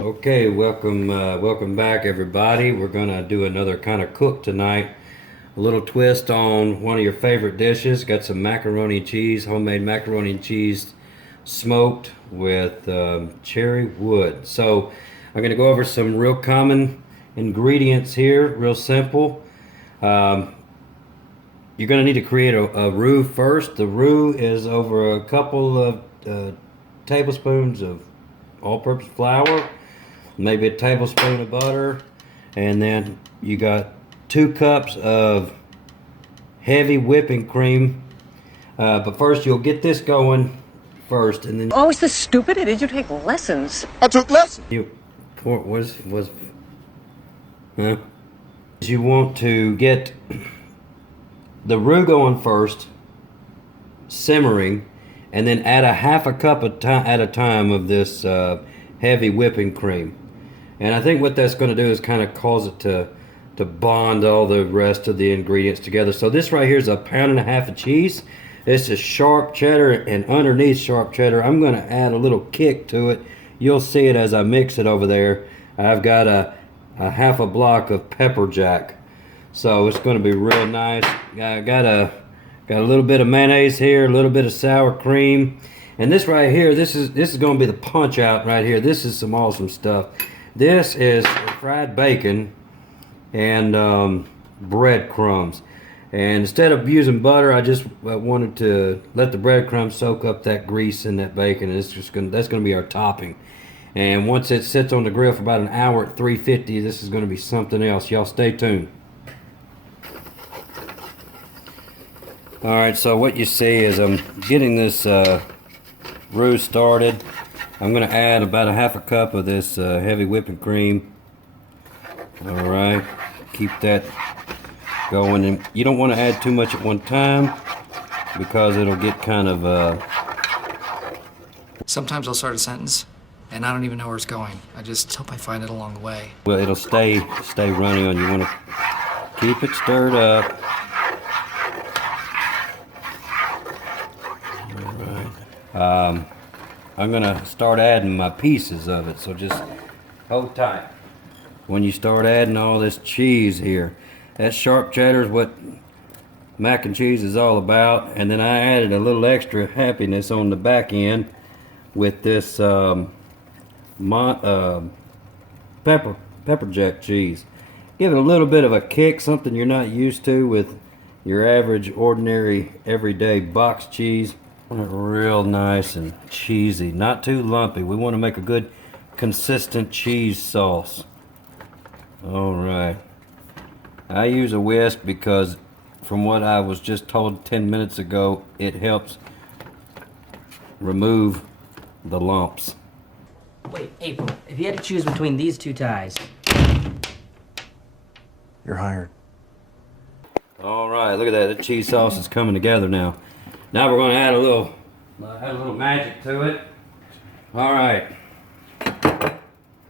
Okay, welcome back, everybody. We're gonna do another kind of cook tonight. A little twist on one of your favorite dishes. Got some macaroni and cheese, homemade macaroni and cheese, smoked with cherry wood. So I'm gonna go over some real common ingredients here, real simple. Um, you're gonna need to create a roux first. The roux is over a couple of tablespoons of all-purpose flour, maybe a tablespoon of butter, and then you got 2 cups of heavy whipping cream. But first, you'll get this going first, and then Always this stupid? Did you take lessons? I took lessons. you pour huh? You want to get the roux going first, simmering, and then add a half a cup at a time of this heavy whipping cream. And I think what that's going to do is kind of cause it to bond all the rest of the ingredients together. So this right here is 1.5 pounds of cheese. This is sharp cheddar, and underneath sharp cheddar, I'm going to add a little kick to it. You'll see it as I mix it over there. I've got a half a block of pepper jack. So it's going to be real nice. I got a little bit of mayonnaise here, a little bit of sour cream. And this right here, this is going to be the punch out right here. This is some awesome stuff. This is fried bacon and breadcrumbs. And instead of using butter, I just wanted to let the breadcrumbs soak up that grease and that bacon. And that's going to be our topping. And once it sits on the grill for about an hour at 350, this is going to be something else. Y'all stay tuned. All right, so what you see is I'm getting this roux started. I'm going to add about a half a cup of this heavy whipping cream. All right, keep that going. And you don't want to add too much at one time because it'll get kind of... Sometimes I'll start a sentence and I don't even know where it's going. I just hope I find it along the way. Well, it'll stay running on. You want to keep it stirred up. All right. I'm gonna start adding my pieces of it, so just hold tight. When you start adding all this cheese here, that sharp cheddar is what mac and cheese is all about. And then I added a little extra happiness on the back end with this pepper jack cheese. Give it a little bit of a kick, something you're not used to with your average, ordinary, everyday box cheese. Real nice and cheesy, not too lumpy. We want to make a good consistent cheese sauce. All right, I use a whisk because from what I was just told 10 minutes ago, it helps remove the lumps. Wait, April, if you had to choose between these two ties. You're hired. All right, look at that. The cheese sauce is coming together now. Now we're going to add a little magic to it. All right.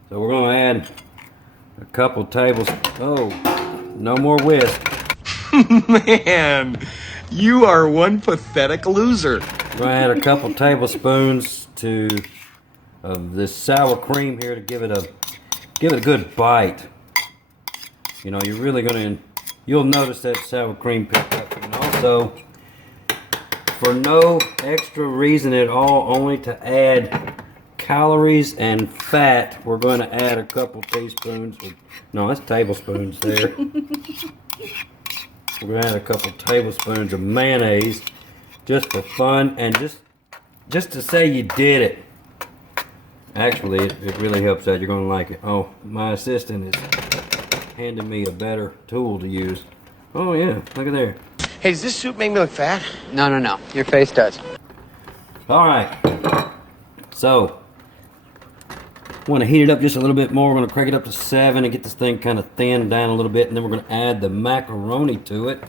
So we're going to add a couple tablespoons. Oh, no more whisk. Man, you are one pathetic loser. We're going to add a couple tablespoons of this sour cream here to give it a good bite. You know, you're really going to, you'll notice that sour cream picked up. And also, for no extra reason at all, only to add calories and fat, we're going to add a couple teaspoons. No, that's tablespoons there. We're going to add a couple tablespoons of mayonnaise just for fun and just to say you did it. Actually, it really helps out. You're going to like it. Oh, my assistant is handing me a better tool to use. Oh, yeah. Look at there. Hey, does this soup make me look fat? No. Your face does. All right. So, want to heat it up just a little bit more. We're going to crank it up to 7 and get this thing kind of thinned down a little bit. And then we're going to add the macaroni to it.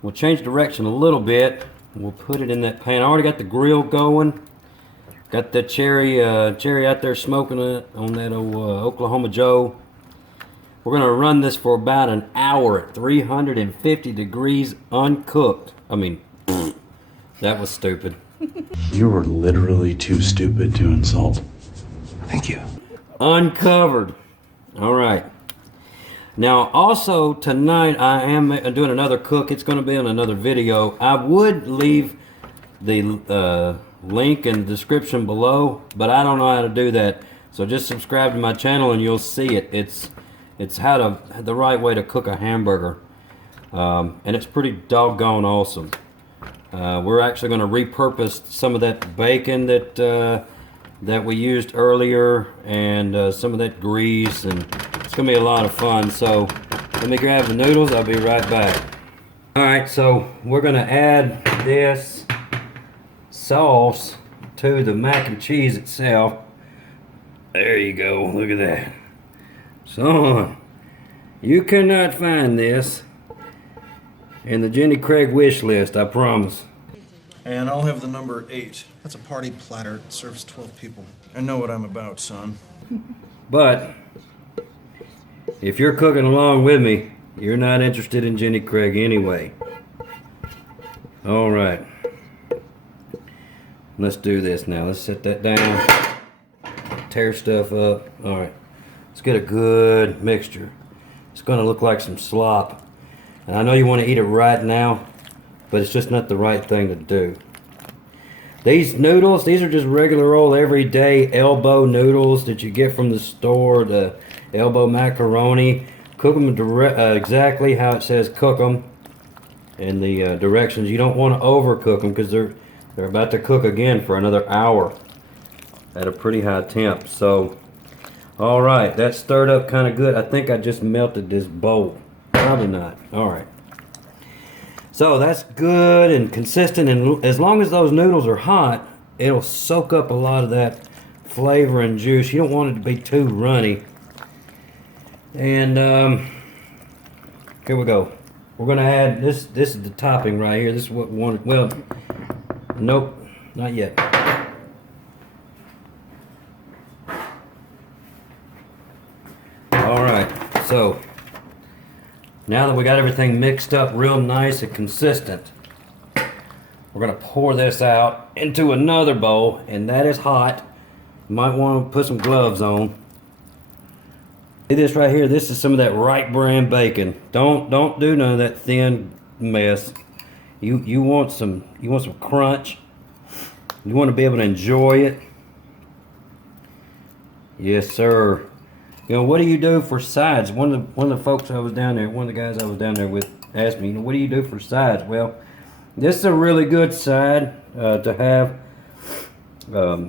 We'll change direction a little bit. We'll put it in that pan. I already got the grill going. Got the cherry out there smoking it on that old Oklahoma Joe. We're going to run this for about an hour at 350 degrees uncooked. I mean, that was stupid. You were literally too stupid to insult. Thank you. uncovered. All right. Now, also tonight I am doing another cook. It's going to be in another video. I would leave the link in the description below, but I don't know how to do that. So just subscribe to my channel and you'll see it. It's how the right way to cook a hamburger, and it's pretty doggone awesome. We're actually going to repurpose some of that bacon that we used earlier, and some of that grease, and it's going to be a lot of fun. So let me grab the noodles. I'll be right back. Alright, so we're going to add this sauce to the mac and cheese itself. There you go. Look at that. Son, you cannot find this in the Jenny Craig wish list, I promise. And I'll have the number 8. That's a party platter. It serves 12 people. I know what I'm about, son. But if you're cooking along with me, you're not interested in Jenny Craig anyway. All right. Let's do this now. Let's set that down. Tear stuff up. All right. Let's get a good mixture. It's going to look like some slop. And I know you want to eat it right now, but it's just not the right thing to do. These noodles, these are just regular old everyday elbow noodles that you get from the store, the elbow macaroni. Cook them exactly how it says cook them in the directions. You don't want to overcook them because they're about to cook again for another hour at a pretty high temp. So, all right, that's stirred up kind of good. I think I just melted this bowl. Probably not. All right. So that's good and consistent, and as long as those noodles are hot, it'll soak up a lot of that flavor and juice. You don't want it to be too runny. And here we go. We're gonna add this. This is the topping right here. This is what we wanted. Well, nope, not yet. All right. So now that we got everything mixed up real nice and consistent, we're gonna pour this out into another bowl, and that is hot. You might want to put some gloves on. See this right here? This is some of that Wright brand bacon. Don't do none of that thin mess. You want some crunch. You want to be able to enjoy it. Yes, sir. You know, what do you do for sides? One of the folks I was down there, one of the guys I was down there with, asked me, what do you do for sides? Well, this is a really good side to have,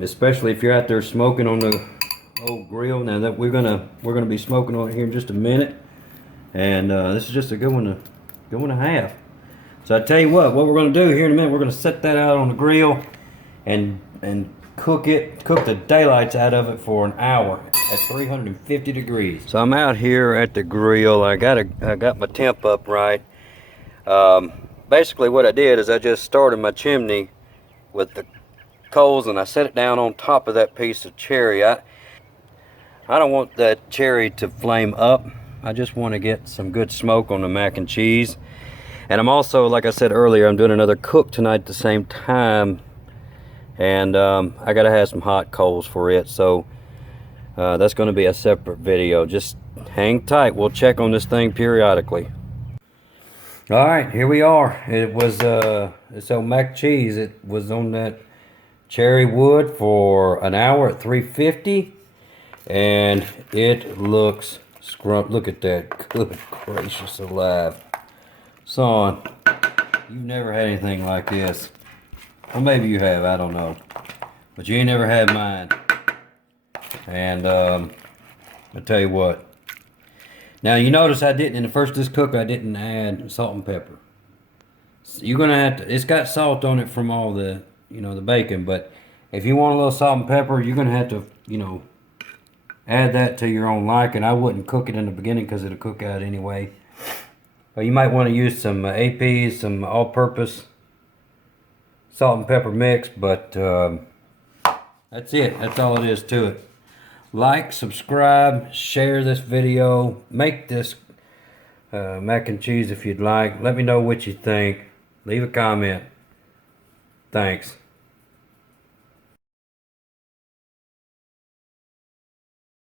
especially if you're out there smoking on the old grill. Now that we're gonna be smoking on it here in just a minute, and this is just a good one to have. So I tell you what we're gonna do here in a minute. We're gonna set that out on the grill, and cook the daylights out of it for an hour at 350 degrees. So I'm out here at the grill. I got my temp up right. Basically what I did is I just started my chimney with the coals, and I set it down on top of that piece of cherry. I don't want that cherry to flame up. I just want to get some good smoke on the mac and cheese. And I'm also, like I said earlier, I'm doing another cook tonight at the same time. And I gotta have some hot coals for it, so that's going to be a separate video. Just hang tight. We'll check on this thing periodically. All right, here we are. It was it's on mac and cheese. It was on that cherry wood for an hour at 350, and it looks scrump. Look at that. Good gracious alive, son! You've never had anything like this. Well, maybe you have, I don't know. But you ain't never had mine. And I'll tell you what. Now you notice I didn't, in the first this cook, I didn't add salt and pepper. So you're gonna have to, it's got salt on it from all the, the bacon, but if you want a little salt and pepper, you're gonna have to, add that to your own liking. I wouldn't cook it in the beginning because it'll cook out anyway. But you might want to use some APs, some all-purpose salt and pepper mix, but that's it. That's all it is to it. Like, subscribe, share this video, make this mac and cheese if you'd like. Let me know what you think. Leave a comment. Thanks.